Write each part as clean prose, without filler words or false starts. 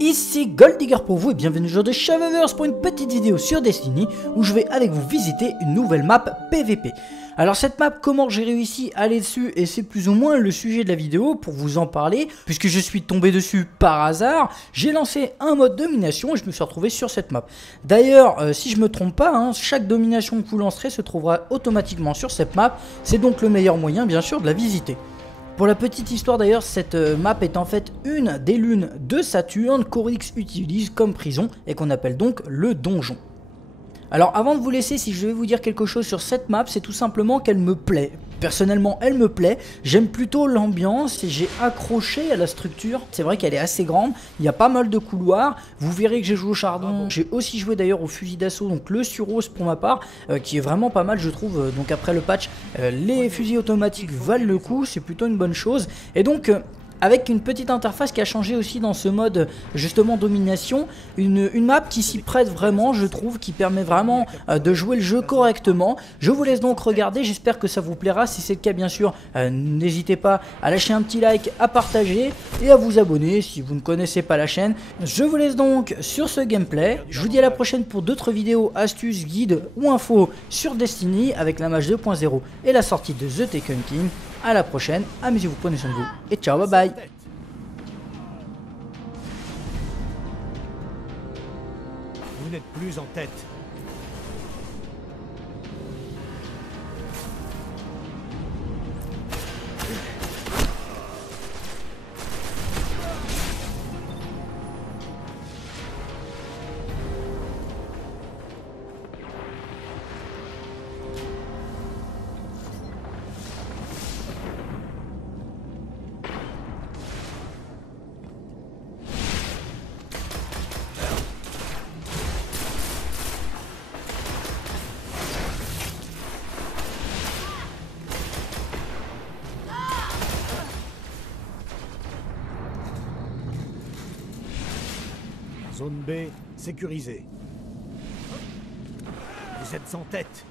Ici Goldigger pour vous et bienvenue sur The Shadowverse pour une petite vidéo sur Destiny où je vais avec vous visiter une nouvelle map PVP. Alors cette map, comment j'ai réussi à aller dessus, et c'est plus ou moins le sujet de la vidéo pour vous en parler, puisque je suis tombé dessus par hasard, j'ai lancé un mode domination et je me suis retrouvé sur cette map. D'ailleurs, si je me trompe pas, chaque domination que vous lancerez se trouvera automatiquement sur cette map, c'est donc le meilleur moyen bien sûr de la visiter. Pour la petite histoire d'ailleurs, cette map est en fait une des lunes de Saturne qu'Oryx utilise comme prison et qu'on appelle donc le donjon. Alors avant de vous laisser, si je vais vous dire quelque chose sur cette map, c'est tout simplement qu'elle me plaît. Personnellement, elle me plaît, j'aime plutôt l'ambiance et j'ai accroché à la structure. C'est vrai qu'elle est assez grande, il y a pas mal de couloirs. Vous verrez que j'ai joué au chardon, j'ai aussi joué d'ailleurs au fusil d'assaut, donc le Suros pour ma part, qui est vraiment pas mal je trouve. Donc après le patch, les fusils automatiques valent le coup, c'est plutôt une bonne chose. Et donc... avec une petite interface qui a changé aussi dans ce mode justement domination, une map qui s'y prête vraiment je trouve, qui permet vraiment de jouer le jeu correctement. Je vous laisse donc regarder, j'espère que ça vous plaira, si c'est le cas bien sûr n'hésitez pas à lâcher un petit like, à partager et à vous abonner si vous ne connaissez pas la chaîne. Je vous laisse donc sur ce gameplay, je vous dis à la prochaine pour d'autres vidéos, astuces, guides ou infos sur Destiny avec la match 2.0 et la sortie de The Taken King. À la prochaine, amusez-vous, prenez soin de vous et ciao, bye bye. Vous n'êtes plus en tête. Zone B sécurisée. Vous êtes en tête.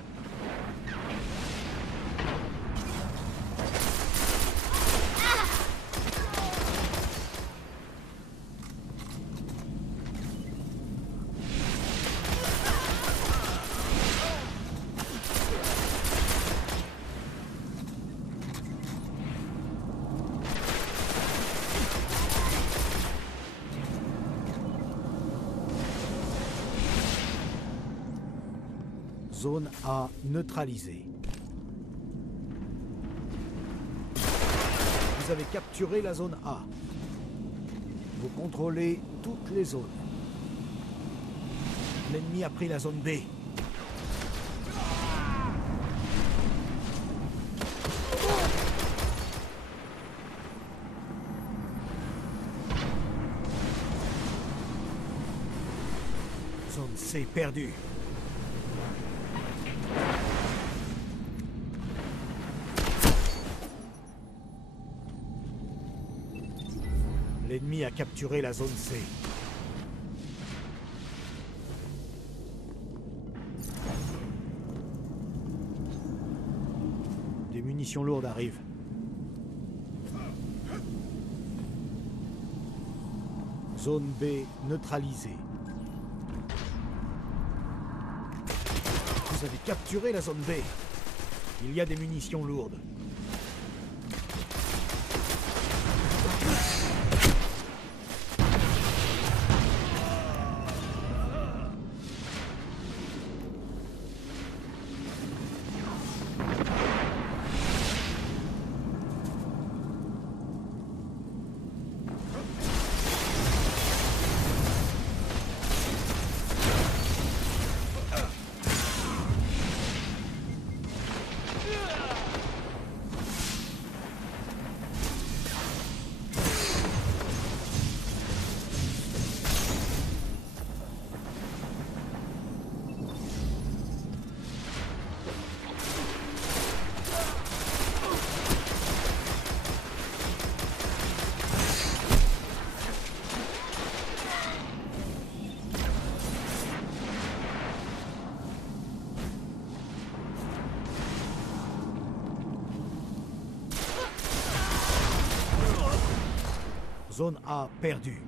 Zone A neutralisée. Vous avez capturé la zone A. Vous contrôlez toutes les zones. L'ennemi a pris la zone B. Zone C perdue. L'ennemi a capturé la zone C. Des munitions lourdes arrivent. Zone B neutralisée. Vous avez capturé la zone B. Il y a des munitions lourdes. Zone A perdue.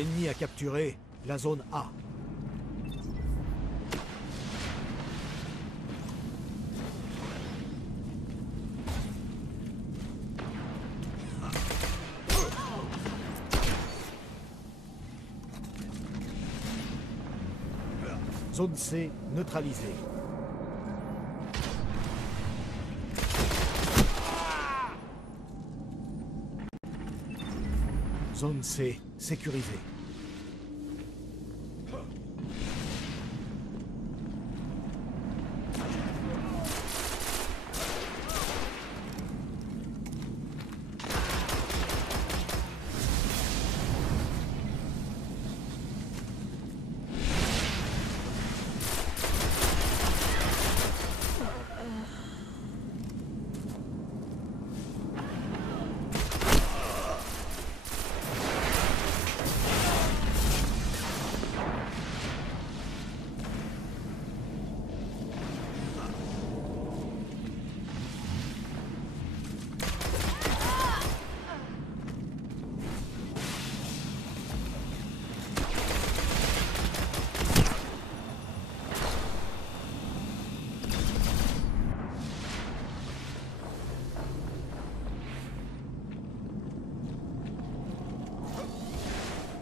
L'ennemi a capturé la zone A. Zone C neutralisée. Zone C sécurisée.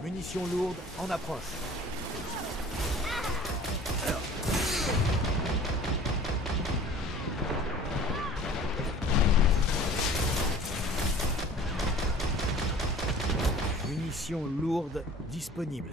Munitions lourdes en approche. Munitions lourdes disponibles.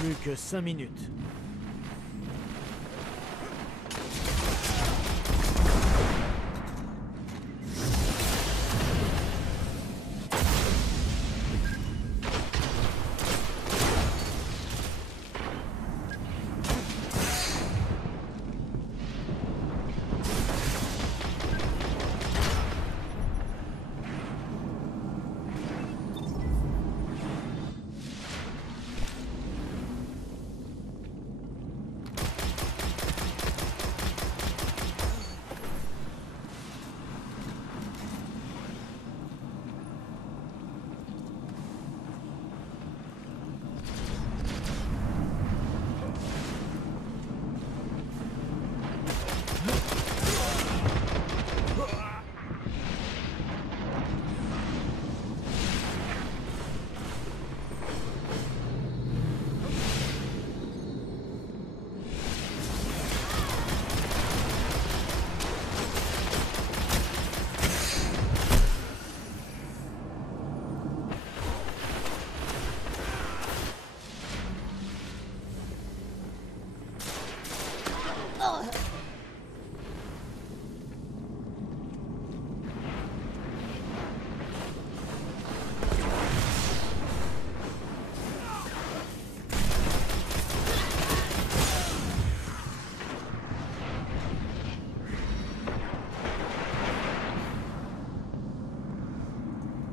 Plus que 5 minutes.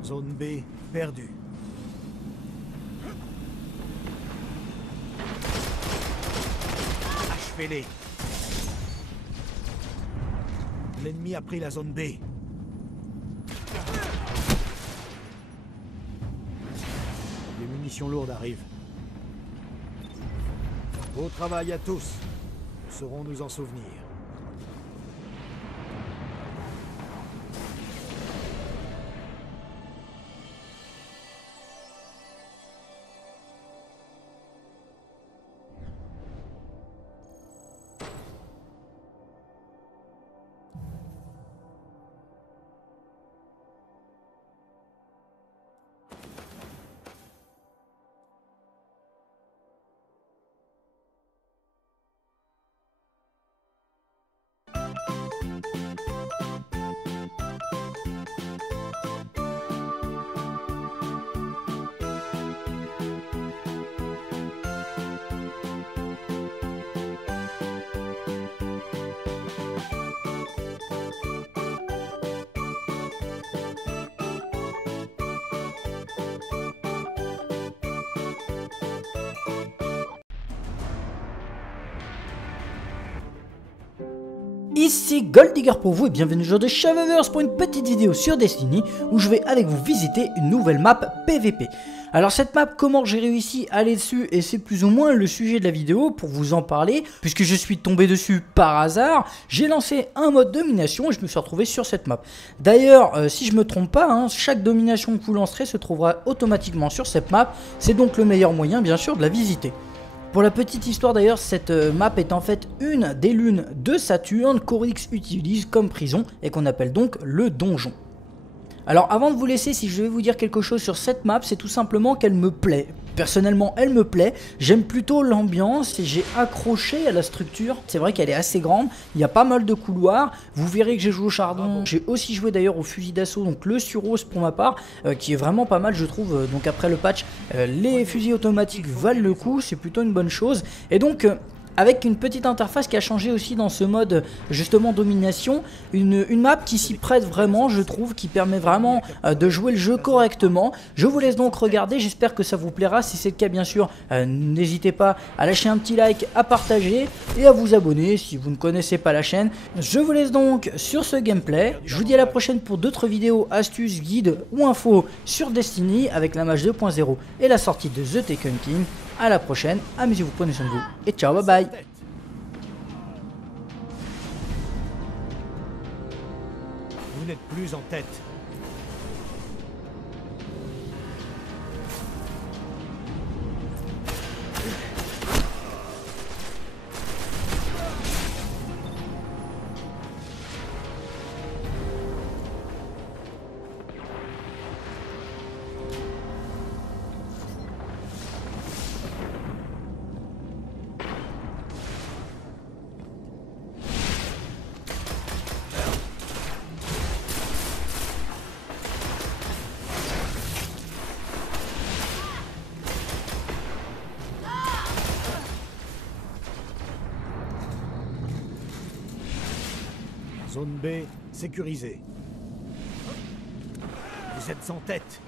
Zone B perdue. Achevez-les. L'ennemi a pris la zone B. Les munitions lourdes arrivent. Beau travail à tous. Nous saurons nous en souvenir. Ici Golddigger pour vous et bienvenue aujourd'hui chez Shavavers pour une petite vidéo sur Destiny où je vais avec vous visiter une nouvelle map PVP. Alors cette map, comment j'ai réussi à aller dessus, et c'est plus ou moins le sujet de la vidéo pour vous en parler, puisque je suis tombé dessus par hasard, j'ai lancé un mode domination et je me suis retrouvé sur cette map. D'ailleurs, si je me trompe pas, chaque domination que vous lancerez se trouvera automatiquement sur cette map, c'est donc le meilleur moyen bien sûr de la visiter. Pour la petite histoire d'ailleurs, cette map est en fait une des lunes de Saturne qu'Oryx utilise comme prison et qu'on appelle donc le donjon. Alors avant de vous laisser, si je vais vous dire quelque chose sur cette map, c'est tout simplement qu'elle me plaît. Personnellement, elle me plaît, j'aime plutôt l'ambiance et j'ai accroché à la structure. C'est vrai qu'elle est assez grande, il y a pas mal de couloirs. Vous verrez que j'ai joué au chardon, j'ai aussi joué d'ailleurs au fusil d'assaut, donc le Suros pour ma part, qui est vraiment pas mal je trouve. Donc après le patch, les fusils automatiques valent le coup, c'est plutôt une bonne chose. Et donc... avec une petite interface qui a changé aussi dans ce mode justement domination, une map qui s'y prête vraiment je trouve, qui permet vraiment de jouer le jeu correctement. Je vous laisse donc regarder, j'espère que ça vous plaira, si c'est le cas bien sûr n'hésitez pas à lâcher un petit like, à partager et à vous abonner si vous ne connaissez pas la chaîne. Je vous laisse donc sur ce gameplay, je vous dis à la prochaine pour d'autres vidéos, astuces, guides ou infos sur Destiny avec la match 2.0 et la sortie de The Taken King. À la prochaine, amusez-vous, prenez soin de vous et ciao, bye bye. Vous n'êtes plus en tête. Zone B sécurisée. Vous êtes en tête.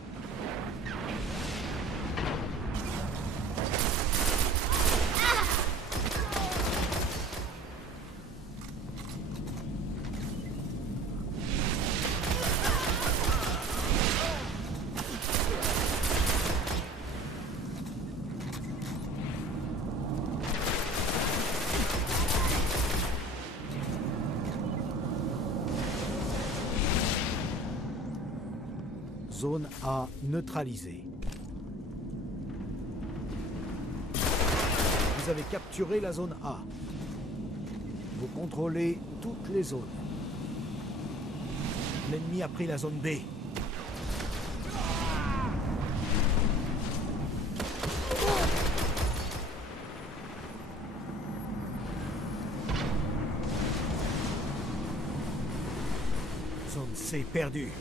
Zone A neutralisée. Vous avez capturé la zone A. Vous contrôlez toutes les zones. L'ennemi a pris la zone B. Zone C perdue.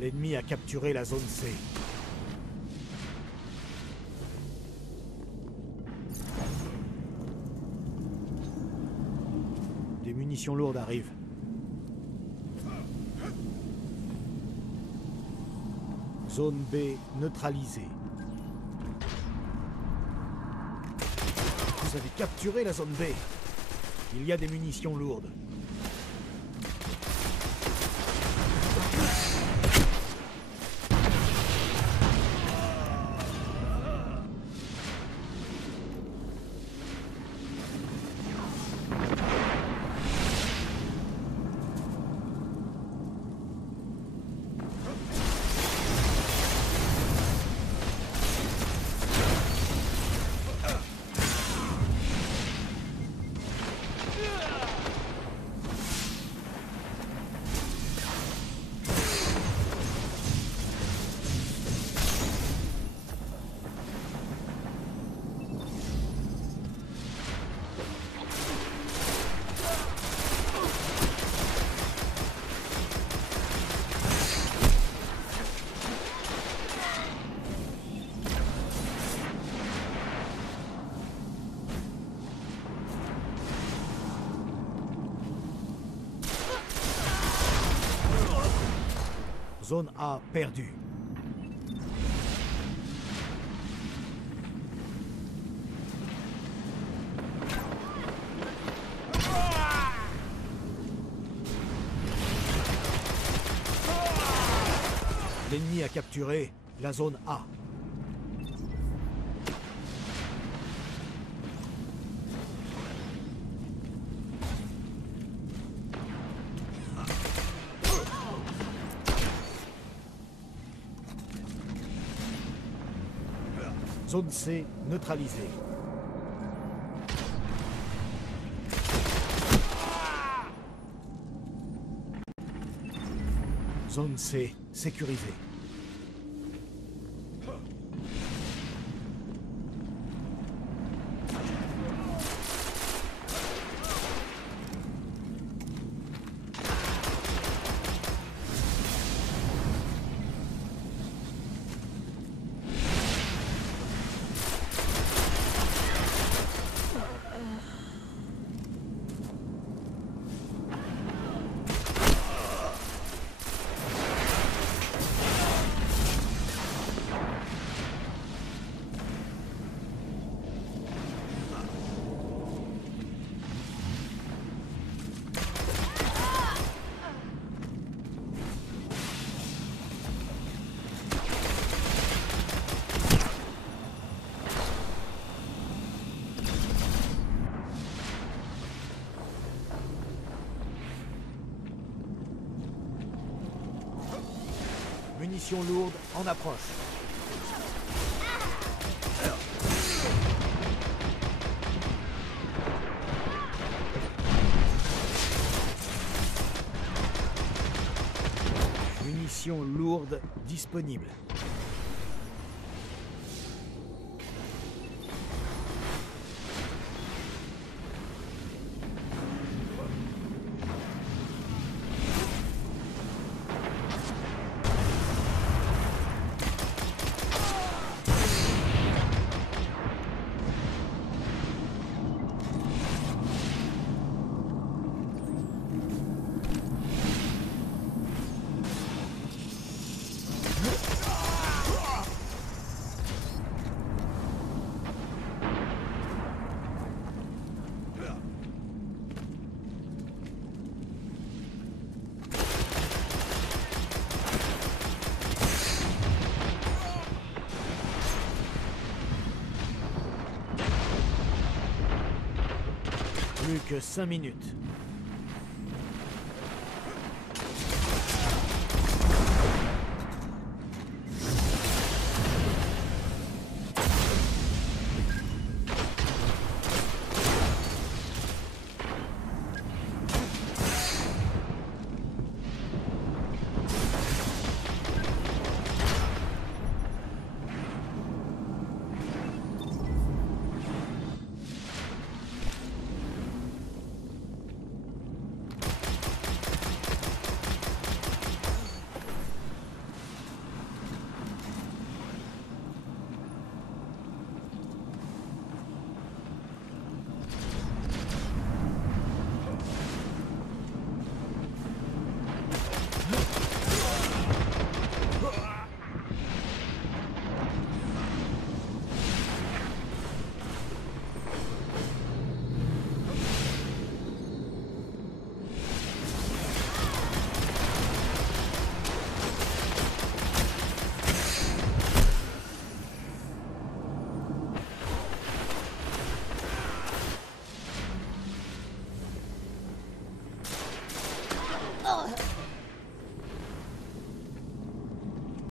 L'ennemi a capturé la zone C. Des munitions lourdes arrivent. Zone B neutralisée. Vous avez capturé la zone B. Il y a des munitions lourdes. Zone A perdue. L'ennemi a capturé la zone A. Zone C neutralisée. Zone C sécurisée. Munitions lourdes en approche. Munitions lourdes disponibles. Plus que 5 minutes.